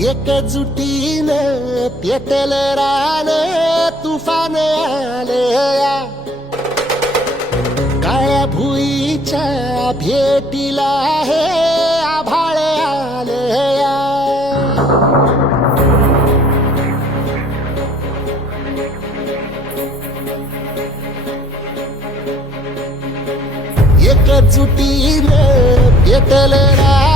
एकजुटीने पेटल रान तुफान आले काळ्या भुईच्या भेटीला हे आभाळ आलया एकजुटीने पेटल रान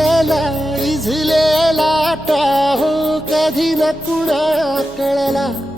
झालया पिचलेला कळला.